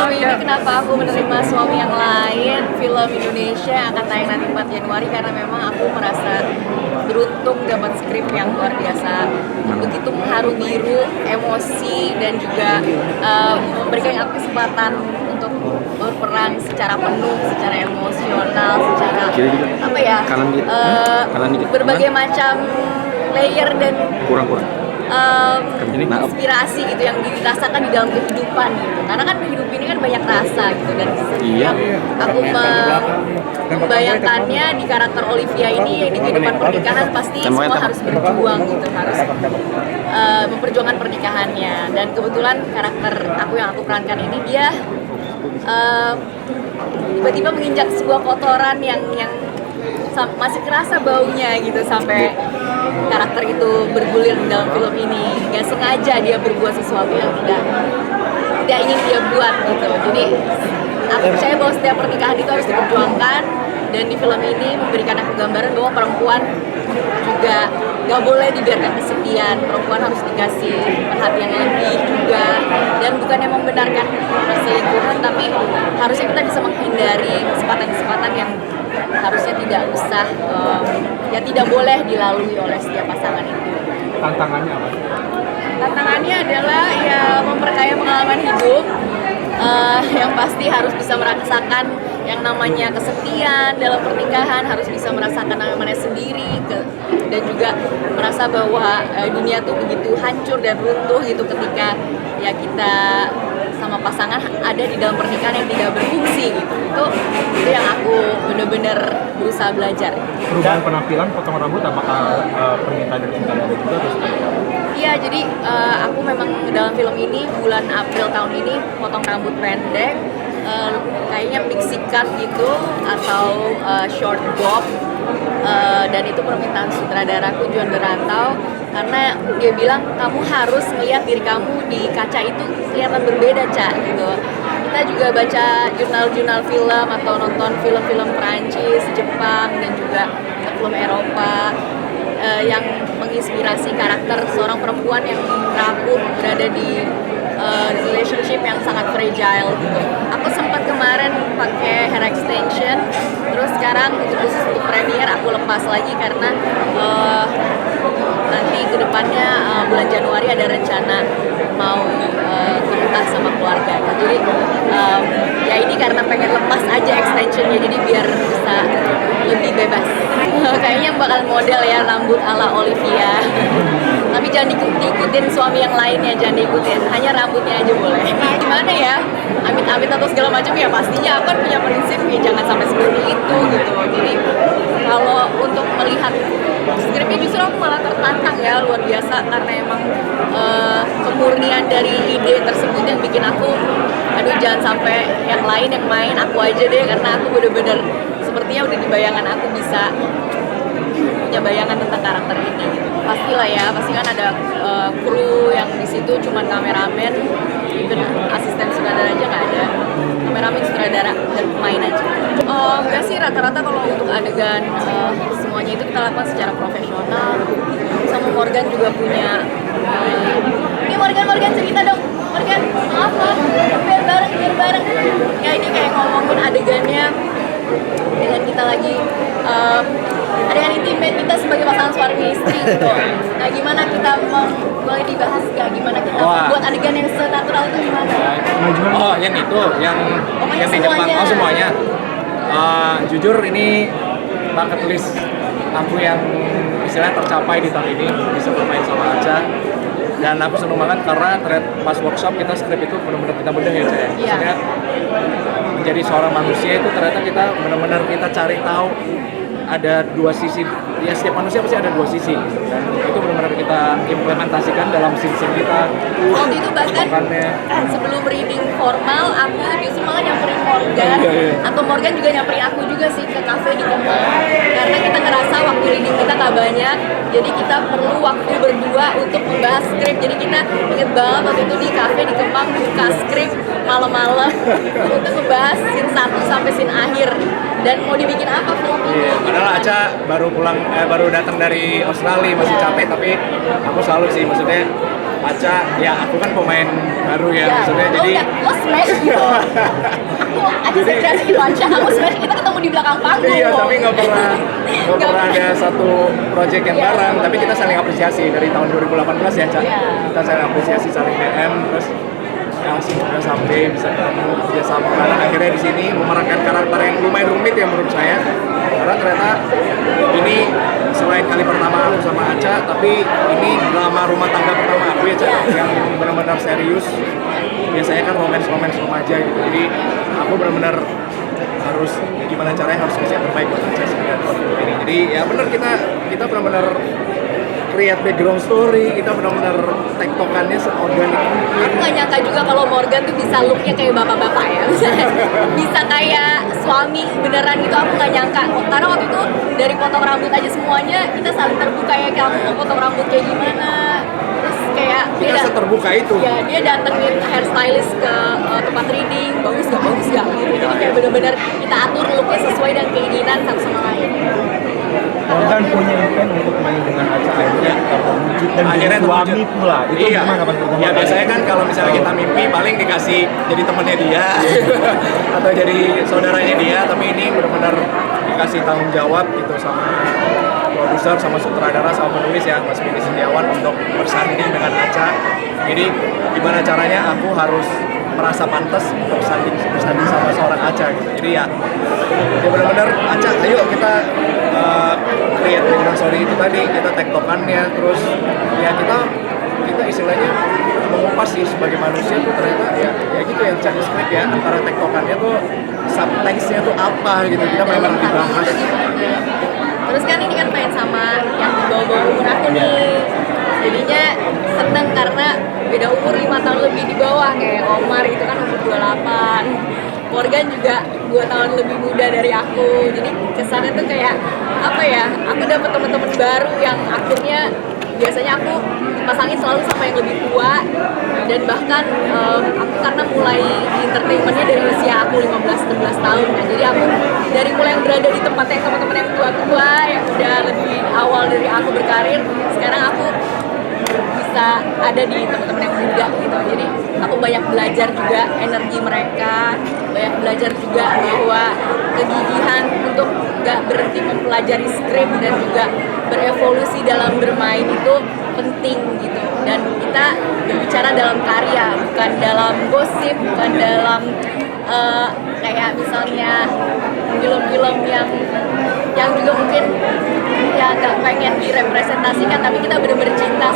film ini kenapa aku menerima Suami Yang Lain, film Indonesia yang akan tayang nanti 4 Januari, karena memang aku merasa beruntung dapat skrip yang luar biasa, begitu haru biru, emosi, dan juga memberikan aku kesempatan untuk berperan secara penuh, secara emosional, secara apa ya, berbagai macam layer dan kurang inspirasi gitu yang dirasakan di dalam kehidupan gitu. Karena kan hidup ini kan banyak rasa gitu, dan setiap aku membayangkannya di karakter Olivia ini di kehidupan pernikahan pasti semua harus berjuang gitu, harus memperjuangkan pernikahannya. Dan kebetulan karakter yang aku perankan ini dia tiba-tiba menginjak sebuah kotoran yang masih kerasa baunya gitu, sampai karakter itu bergulir di dalam film ini. Gak sengaja dia berbuat sesuatu yang tidak ingin dia buat gitu. Jadi aku percaya bahwa setiap pernikahan itu harus diperjuangkan, dan di film ini memberikan aku gambaran bahwa perempuan juga gak boleh dibiarkan kesepian. Perempuan harus dikasih perhatian yang lebih juga, dan bukannya membenarkan perselingkuhan, tapi harusnya kita bisa menghindari kesempatan-kesempatan yang harusnya tidak usah, tidak boleh dilalui oleh setiap pasangan itu. Tantangannya apa? Tantangannya adalah ya memperkaya pengalaman hidup, yang pasti harus bisa merasakan yang namanya kesepian dalam pernikahan, harus bisa merasakan namanya sendiri, dan juga merasa bahwa dunia tuh begitu hancur dan runtuh gitu ketika ya kita sama pasangan ada di dalam pernikahan yang tidak berfungsi gitu. Itu yang aku benar-benar berusaha belajar. Perubahan penampilan, potong rambut, apakah permintaan dari cinta juga terus? Iya, jadi aku memang dalam film ini bulan April tahun ini potong rambut pendek, kayaknya pixie cut gitu atau short bob, dan itu permintaan sutradaraku Juan Berantau, karena dia bilang kamu harus melihat diri kamu di kaca itu kelihatan berbeda, Ca, gitu. Kita juga baca jurnal-jurnal film atau nonton film-film Perancis, Jepang, dan juga film Eropa yang menginspirasi karakter seorang perempuan yang rapuh, berada di relationship yang sangat fragile gitu. Aku sempat kemarin pakai hair extension, terus sekarang khusus untuk premiere aku lepas lagi karena nanti kedepannya bulan Januari ada rencana mau nikah sama keluarga. Jadi ya ini karena pengen lepas aja extensionnya, jadi biar bisa lebih bebas. Kayaknya bakal model ya, rambut ala Olivia. Tapi jangan diikutin Suami Yang Lainnya, jangan diikutin, hanya rambutnya aja boleh. Gimana ya, amit-amit atau segala macam ya, pastinya aku kan punya prinsip ya jangan sampai seperti itu gitu. Jadi kalau untuk melihat skripnya justru aku malah tertantang ya, luar biasa, karena emang kemurnian dari ide tersebut yang bikin aku aduh jangan sampai yang lain yang main, aku aja deh, karena aku bener-bener sepertinya udah di bayangan aku bisa punya bayangan tentang karakter ini gitu. Pastilah ya, pasti kan ada kru yang di situ cuman kameramen, even asisten sutradara aja nggak ada, kameramen, sutradara, dan pemain aja. Enggak sih, rata-rata kalau untuk adegan semuanya itu kita lakukan secara profesional. Sama Morgan juga punya ini Morgan cerita dong, Morgan maaf biar bareng ya, ini kayak ngomongin adegannya dengan kita lagi adegan intimate kita sebagai pasangan suami istri gitu. Nah gimana kita boleh dibahas nggak, gimana kita membuat adegan yang senatural itu gimana? Oh yang itu, yang di Jepang, semuanya. Jujur ini bucket list aku yang istilahnya tercapai di tahun ini, bisa bermain sama Aca. Dan aku senang banget karena pas workshop kita skrip itu benar-benar kita bedah ya, Caya. Maksudnya menjadi seorang manusia itu ternyata kita benar-benar kita cari tahu ada dua sisi, ya setiap manusia pasti ada dua sisi, dan itu benar-benar kita implementasikan dalam scene-scene kita. Waktu itu bahkan sebelum reading formal aku justru malah nyamperin Morgan, atau Morgan juga nyamperin aku juga sih ke kafe di Kemang, karena kita ngerasa waktu reading kita gak banyak, jadi kita perlu waktu berdua untuk membahas skrip. Jadi kita inget banget waktu itu di kafe di Kemang buka skrip malam-malam untuk membahas scene 1 sampai scene akhir. Dan mau dibikin apa film ini? Padahal Aca baru datang dari Australia, masih capek, tapi aku selalu sih, maksudnya Aca, ya aku kan pemain baru ya, maksudnya lo jadi lo smash gitu. Aku aja sekreasi gitu aja, aku smash kita ketemu di belakang panggung. iya, tapi nggak pernah ada satu project yang Iya. bareng, tapi kita saling apresiasi dari tahun 2018 ya, Ca. Iya. Kita saling apresiasi, saling DM, terus ya semoga sampai bisa ketemu kerja sama. Karena akhirnya di sini memerankan karakter yang lumayan rumit ya menurut saya, karena ternyata ini selain kali pertama aku sama Aca, tapi ini drama rumah tangga pertama aku ya, Ca, yang benar-benar serius. Biasanya kan romance remaja gitu, jadi aku benar-benar harus gimana caranya harus kasih yang terbaik buat Aca ini. Jadi ya benar kita benar-benar create background story, kita benar-benar tektokannya seorganik mungkin. Aku nggak nyangka juga kalau Morgan tuh bisa looknya kayak bapak-bapak ya. Bisa kayak suami beneran gitu, aku nggak nyangka. Karena waktu itu dari potong rambut aja semuanya kita saling terbuka ya, kamu mau potong rambut kayak gimana. Terus kayak Kita seterbuka itu. ya dia datengin hairstylist ke tempat reading, bagus gak gitu. Jadi kayak bener-bener kita atur looknya sesuai dengan keinginan satu sama lain. Morgan punya impian untuk main dengan Aca, akhirnya terwujud dan jadi Akhirnya suami terwujud. pula. Itu Iya. gimana pas pertama Ya kali? biasanya kan kalau misalnya kita mimpi paling dikasih jadi temennya dia atau jadi saudaranya dia, tapi ini benar-benar dikasih tanggung jawab gitu sama produser, sama sutradara, sama penulis ya, Mas Bini Setiawan untuk bersanding dengan Aca. Jadi gimana caranya aku harus merasa pantas untuk bersanding sama seorang Aca gitu. Jadi ya benar-benar Aca, ayo kita create background story itu tadi, kita tektokannya, terus ya kita istilahnya mengupas sih sebagai manusia tuh ternyata ya gitu yang cari script ya, antara tektokannya tuh subtext-nya tuh apa gitu, kita memang dibahas. Terus kan ini kan main sama yang di bawah umur aku nih, jadinya seneng karena beda umur 5 tahun lebih di bawah, kayak Omar itu kan umur 28, Morgan juga 2 tahun lebih muda dari aku. Jadi kesannya tuh kayak apa ya, aku dapet teman-teman baru yang akhirnya biasanya aku pasangin selalu sama yang lebih tua. Dan bahkan aku karena mulai di entertainmentnya dari usia aku 15-16 tahun kan, jadi aku dari mulai yang berada di tempat yang teman-teman yang tua-tua yang udah lebih awal dari aku berkarir, sekarang aku bisa ada di teman-teman yang muda gitu. Jadi aku banyak belajar juga energi mereka, banyak belajar juga bahwa kegigihan untuk gak berhenti mempelajari skrip dan juga berevolusi dalam bermain itu penting gitu. Dan kita berbicara dalam karya, bukan dalam gosip, bukan dalam kayak misalnya film-film yang juga mungkin ya gak pengen direpresentasikan, tapi kita benar-benar cinta